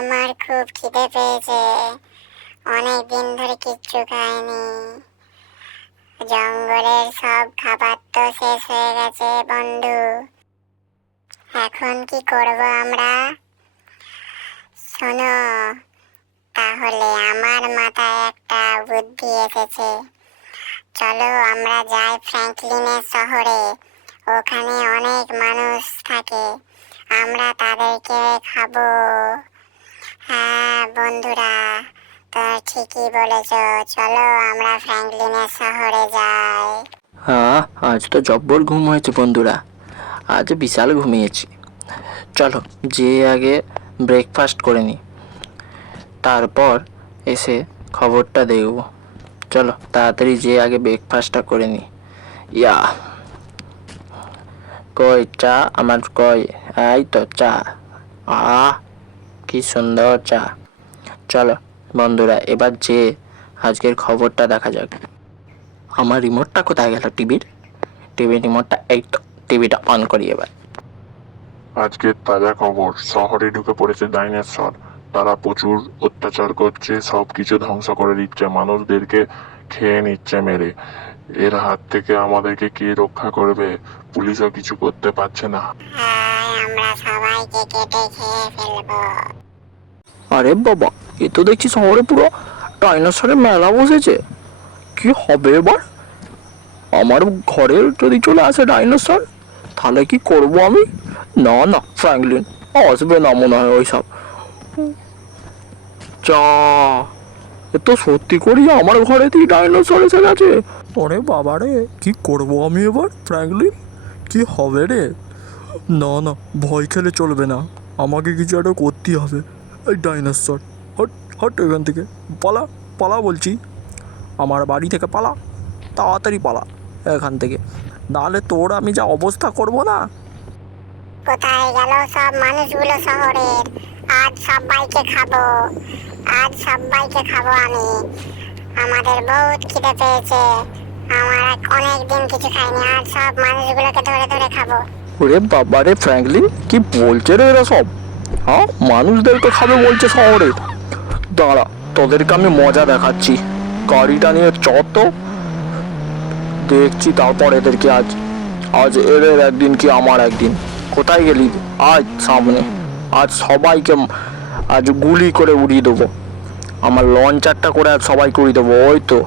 আমার খুব খিদে পেয়েছে। অনেক দিন ধরে কিচ্ছু খাইনি। জঙ্গলের সব খাবার তো শেষ হয়ে গেছে বন্ধু। এখন কি করব আমরা? শোনো, তাহলে আমার মাথায় একটা বুদ্ধি এসেছে। চলো আমরা যাই ফ্র্যাঙ্কলিনের শহরে। ওখানে অনেক মানুষ থাকে, আমরা তাদেরকে খাবো। হ্যাঁ বন্ধুরা, তো ঠিকই বলেছ। চলো আমরা ফ্র্যাঙ্কলিনের শহরে যাই। হ্যাঁ, আজ তো জব্বর ঘুম হয়েছে বন্ধুরা। আজ বিশাল ঘুমিয়েছি। চলো যে আগে ব্রেকফাস্ট করে নিই, তারপর এসে খবরটা দেখব। চলো তাড়াতাড়ি যে আগে ব্রেকফাস্টটা করে নিই। ইয়া, কই চা আমার, কই? এই তো চা। আহ, কি সুন্দর চা। চলো বন্ধুরা, এবার যে আজকের খবরটা দেখা যাক। আমার রিমোটটা কোথায় গেল? টিভির রিমোটটা, এই তো। টিভিটা অন করি এবার। আজকের তাজা খবর, শহরে ঢুকে পড়েছে ডাইনোসর। তারা প্রচুর অত্যাচার করছে, সবকিছু ধ্বংস করে দিচ্ছে, মানুষদেরকে খেয়ে নিচ্ছে মেরে। এর হাত থেকে আমাদেরকে কে রক্ষা করবে? পুলিশও কিছু করতে পারছে না। হ্যাঁ, আমরা সবাইকে কেটে খেয়ে ফেলবো। আরে বাবা, এ তো দেখছি শহরে পুরো ডাইনোসরের মেলা বসেছে। কি হবে এবার? আমার ঘরে যদি চলে আসে ডাইনোসর, তাহলে কি করব আমি? না না, ফ্র্যাঙ্কলিন আসবে না মনে হয় ওইসব। চা, এ তো সত্যি করি আমার ঘরেতেই ডাইনোসর এসে গেছে। ওরে বাবা রে, কি করব আমি এবার ফ্র্যাঙ্কলিন? কি হবে রে? না না, ভয় খেলে চলবে না, আমাকে কিছু একটা করতেই হবে। এই ডাইনোসর, হট হট এখান থেকে, পালা পালা বলছি। আমার বাড়ি থেকে পালা, তাড়াতাড়ি পালা এখান থেকে, নাহলে তোর আমি যা অবস্থা করব না। কোথায় গেল সব মানুষগুলো শহরের? আজ সবাইকে খাবো, আজ সবাইকে খাবো আমি। আমাদের বহুত খিদে পেয়েছে, আমার অনেক দিন কিছু খাইনি। আজ সব মানুষগুলোকে ধরে ধরে খাবো। ওরে বাবা রে ফ্র্যাঙ্কলিন, কি বলছে রে এরা সব? হ্যাঁ, মানুষদেরকে খাবে বলছে শহরে? দাঁড়া, তোদেরকে আমি মজা দেখাচ্ছি। গাড়িটা নিয়ে চ তো, দেখছি তারপর এদেরকে। আজ আজ এদের একদিন কি আমার একদিন। কোথায় গেলি? আজ সামনে, আজ সবাইকে আজ গুলি করে উড়িয়ে দেবো। আমার লঞ্চারটা করে আজ সবাইকে উড়িয়ে দেবো। ওই তো,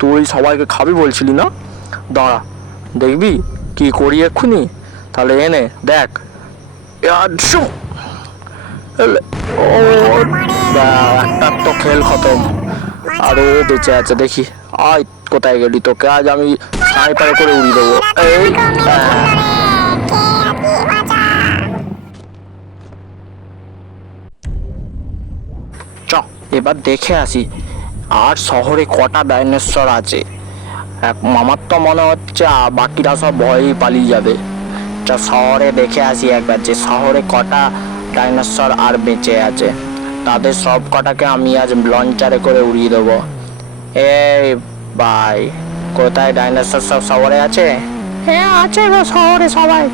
তুই সবাইকে খাবি বলছিলি না? দাঁড়া, দেখবি কি করি এক্ষুনি। তাহলে এনে দেখ। একটা তো খেল খতম, আরো বেঁচে আছে দেখি। আয়, কোথায় গেলি? তোকে আজ আমি স্নাইপারে করে উড়িয়ে দেবো। এই চ, এবার দেখে আসি আর শহরে কটা ডাইনোসর আছে। আমার তো মনে হচ্ছে বাকিরা সব ভয়েই পালিয়ে যাবে। যা শহরে দেখে আসি একবার, যে শহরে কটা ডাইনোসর আর বেঁচে আছে। তাদের সব কটাকে আমি আজ লঞ্চারে করে উড়িয়ে দেবো। এই ভাই, কোথায় ডাইনোসর সব শহরে আছে? হ্যাঁ আছে গো শহরে সবাই।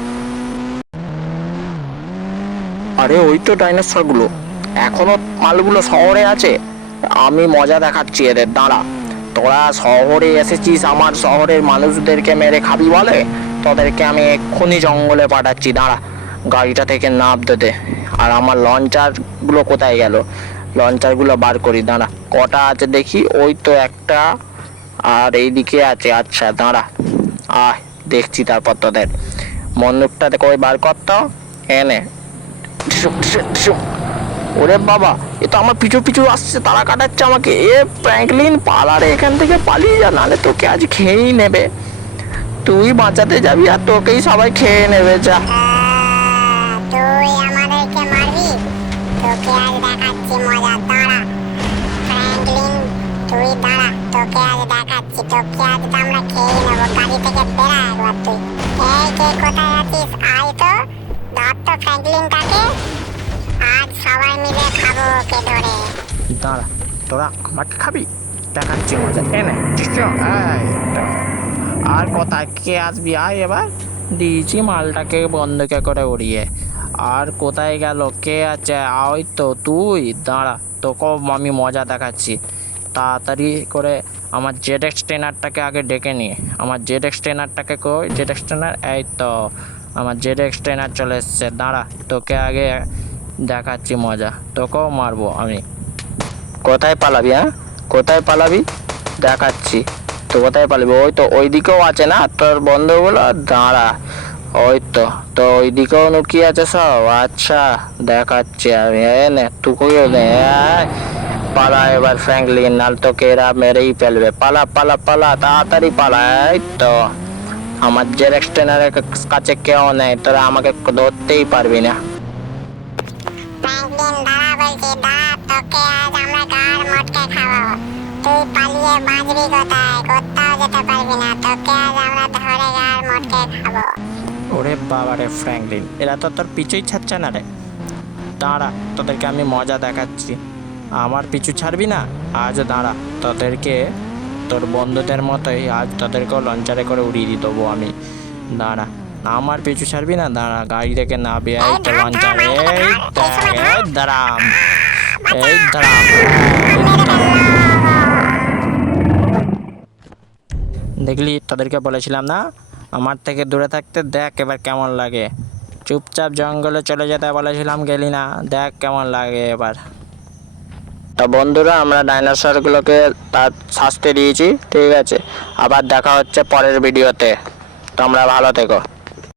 আরে ওই তো ডাইনোসর গুলো, এখনো মালগুলো শহরে আছে। আমি মজা দেখাচ্ছি এদের, দাঁড়া। তোরা শহরে এসেছিস আমার শহরের মানুষদেরকে মেরে খাবি বলে? তোদেরকে আমি এক্ষুনি জঙ্গলে পাঠাচ্ছি, দাঁড়া। গাড়িটা থেকে নামতে দে। আর আমার লঞ্চার গুলো কোথায় গেল? লঞ্চার গুলো বার করি, দাঁড়া। কটা আছে দেখি, ওই তো একটা, আর এইদিকে আছে। আচ্ছা দাঁড়া, আয় দেখছি তারপর তোদের। মন্ডপটাতে কই বার করতো, এনে। ওরে বাবা, এ তো আমার পিছু পিছু আসছে, তারা কাটাচ্ছে আমাকে। এ ফ্র্যাঙ্কলিন, পালারে এখান থেকে, পালিয়ে যা, নাহলে তোকে আজ খেয়েই নেবে। তুই বাঁচাতে যাবি আর তোকেই সবাই খেয়ে নেবে। যা। তুই আমাদেরকে মারবি? তোকে আজ দেখাচ্ছি মজা, দাঁড়া। ফ্র্যাঙ্কলিন, তুই দাঁড়া, তোকে আজ দেখাচ্ছি। তোকে আজ তো আমরা খেয়ে নেবো। গাড়ি থেকে বেরা একবার তুই। এই কে কোথায় আছিস? আয় তো, ধর তো ফ্র্যাঙ্কলিনটাকে। আজ সবাই মিলে খাবো ওকে ধরে। দাঁড়া, তোরা আমাকে খাবি? দেখাচ্ছি মজা, এনে। আর কোথায় কে আসবি? আয় এবার, দিয়েছি মালটাকে বন্ধুকে করে উড়িয়ে। আর কোথায় গেল? কে আছে? ওই তো তুই, দাঁড়া, তোকেও আমি মজা দেখাচ্ছি। তাড়াতাড়ি করে আমার জেড এক্স ট্রেনারটাকে আগে ডেকে নিয়ে, আমার জেড এক্স ট্রেনারটাকে কই? জেড এক্স ট্রেনার, এই তো আমার জেড এক্স ট্রেনার চলে এসছে। দাঁড়া, তোকে আগে দেখাচ্ছি মজা, তোকেও মারবো আমি। কোথায় পালাবি? হ্যাঁ, কোথায় পালাবি? দেখাচ্ছি তো কোথায় পালাবি। ওই তো ওই দিকেও আছে না তোর বন্ধুগুলো? দাঁড়া, ওই তো তো ওই দিকেও লুকিয়ে আছে সব। আচ্ছা, দেখাচ্ছি আমি। নে তুই নে, পালা এবার ফ্র্যাঙ্কলিন, নাল তোকে এরা মেরেই ফেলবে। পালা পালা পালা, তাড়াতাড়ি পালা। এই তো আমার জেরেক্স ট্রেনারের কাছে কেউ নেই, তোরা আমাকে ধরতেই পারবি না। ফ্র্যাঙ্কলিন দাঁড়া বলছি, দাঁড়া, তোকে আজ আমরা গাড় মটকে খাবো। তুই পালিয়ে বাঁচবি কোথায়? কোথাও যেতে পারবি না, তোকে আজ আমরা ধরে গাড় মটকে খাবো। ওরে বাবা রে ফ্র্যাঙ্কলিন, এরা তো তোর পিছুই ছাড়ছে না রে। দাঁড়া, তোদেরকে আমি মজা দেখাচ্ছি। আমার পিছু ছাড়বি না? আজ দাঁড়া, তোদেরকে তোর বন্ধুদের মতোই আজ তোদেরকেও লঞ্চারে করে উড়িয়ে দিয়ে দেবো আমি। দাঁড়া, আমার পিছু ছাড়বি না? দাঁড়া, গাড়ি থেকে নামবি। এই তো লঞ্চার, এই দাঁড়াম, এই দাঁড়াম। দেখলি, তোদেরকে বলেছিলাম না আমার থেকে দূরে থাকতে? দেখ এবার কেমন লাগে। চুপচাপ জঙ্গলে চলে যেতে বলেছিলাম, গেলি না। দেখ কেমন লাগে এবার। তা বন্ধুরা, আমরা ডাইনোসরগুলোকে তার শাস্তি দিয়েছি, ঠিক আছে। আবার দেখা হচ্ছে পরের ভিডিওতে। তোমরা ভালো থেকো।